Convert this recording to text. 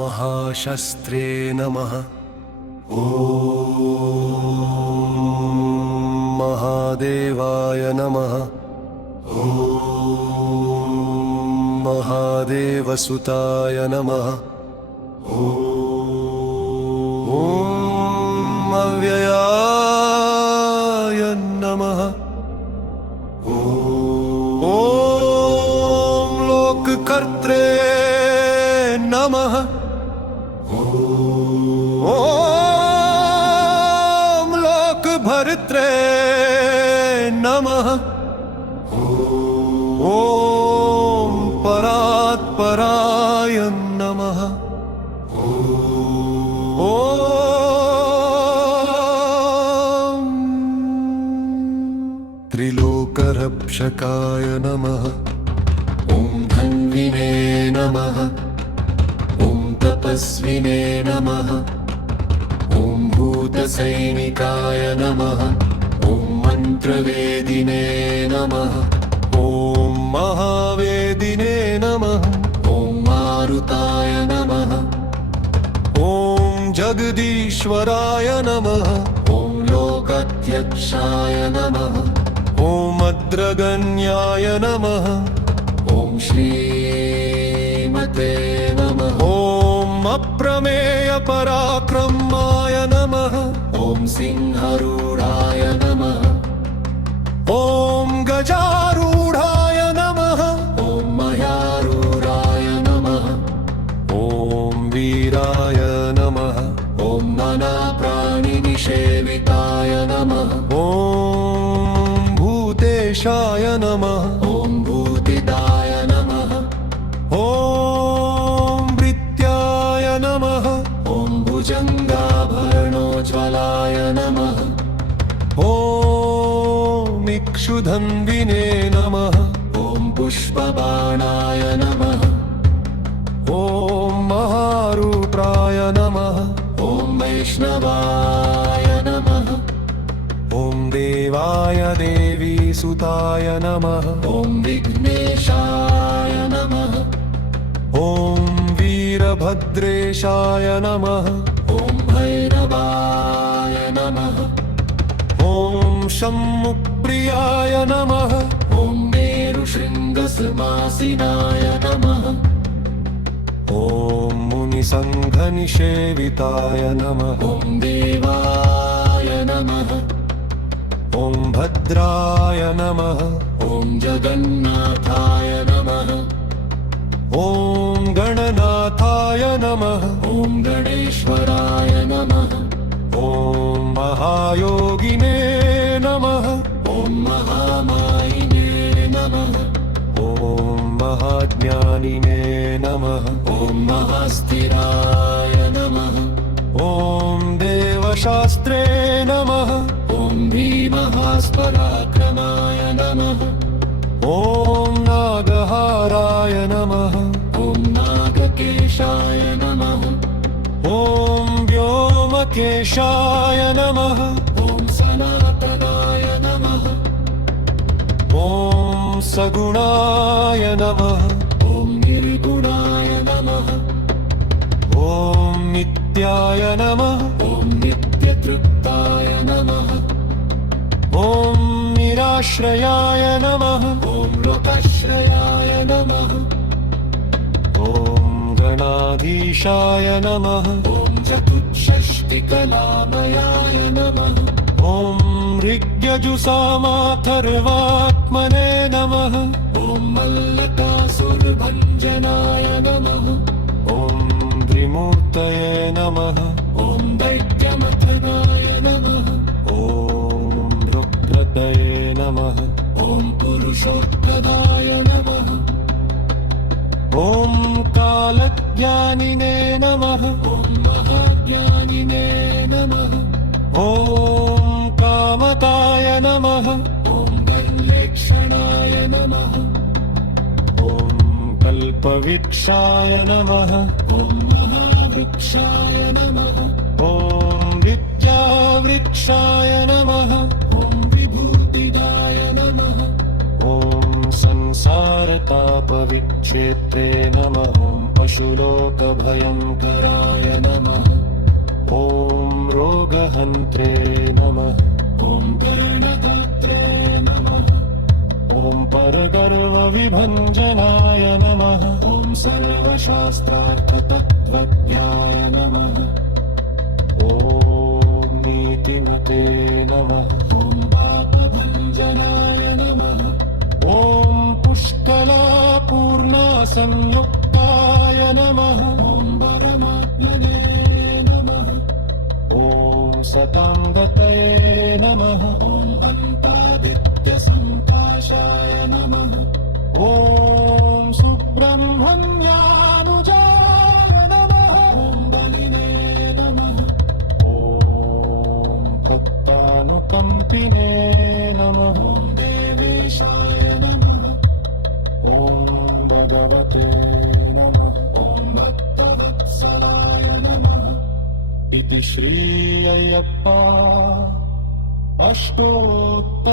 महाशस्त्रे नमः। ॐ महादेवाय नमः। ॐ महादेवसुताय नमः। ॐ अव्ययाय परात्पराय नमः। त्रिलोकरक्षकाय नमः। ॐ धन्विने नमः। ॐ तपस्विने नमः। ॐ भूतसैनिकाय नमः। ॐ मन्त्रवेदिने नमः। ॐ ॐ नमः। ॐ जगदीश्वराय नमः। ॐ लोकाध्यक्षाय नमः। ॐ अद्रगण्याय नमः। ॐ श्रीमते नमः। ॐ अप्रमेयपराक्रमाय नमः। ॐ सिंहरूढाय नमः। ॐ गजारूढाय वीराय नमः। ॐ नानाप्राणिनिषेविताय नमः। ॐ भूतेशाय नमः। ॐ भूतिदाय नमः। ॐ वृत्याय नमः। ॐ भुजङ्गाभरणोज्ज्वलाय नमः। ॐ इक्षुधन्विने नमः। ॐ पुष्पबाणाय नमः वैष्णवाय नमः। ॐ देवाय देवीसुताय नमः। ॐ विघ्नेशाय नमः। ॐ वीरभद्रेशाय नमः। ॐ भैरवाय नमः। ॐ शम्मुप्रियाय नमः। ॐ मेरुशृङ्गसमासिनाय नमः ॐ मुनिसङ्घनिषेविताय नमः। ॐ देवाय नमः। ॐ भद्राय नमः। ॐ जगन्नाथाय नमः। ॐ गणनाथाय नमः। ॐ गणेश्वराय नमः। ॐ महायोगिने नमः। ॐ महामायिने नमः। ॐ महाज्ञानिने ॐ महास्थिराय नमः। ॐ देवशास्त्रे नमः। ॐ भीमहास्पराक्रमाय नमः। ॐ नागहाराय नमः। ॐ नागकेशाय नमः। ॐ व्योमकेशाय नमः। ॐ सनातनाय नमः। ॐ सगुणाय नमः नित्याय नमः। ॐ नित्यतृप्ताय नमः। ॐ निराश्रयाय नमः। ॐ लोकाश्रयाय नमः। ॐ गणाधीशाय नमः। ॐ चतुष्षष्टिकलामयाय नमः। ॐ ऋग्यजुसामाथर्वात्मने नमः। ॐ मल्लकासुरभञ्जनाय नमः। ॐ त्रिमूर्तये नमः। ॐ दैत्यमथनाय नमः। ॐ रुद्रतये नमः। ॐ पुरुषोत्तदाय नमः। ॐ कालज्ञानिने नमः। ॐ महाज्ञानिने नमः। ॐ कामताय नमः कल्पवृक्षाय नमः। ॐ महावृक्षाय नमः। ॐ विद्यावृक्षाय नमः। ॐ विभूतिदाय नमः। ॐ संसारतापविक्षेत्रे नमः। ॐ पशुलोकभयङ्कराय नमः। ॐ रोगहन्त्रे नमः ॐ परगर्वविभञ्जनाय नमः। ॐ सर्वशास्त्रार्थतत्त्वज्ञाय नमः। ॐ नीतिमते नमः। ॐ पापभञ्जनाय नमः। ॐ पुष्कलापूर्णासंयुक्ताय भक्तानुकम्पिने नमः। ॐ देवेशाय नमः। ॐ भगवते नमः। ॐ भक्तवत्सलाय नमः। इति श्री अय्यप्पा। अष्टोत्तरसथनमलिः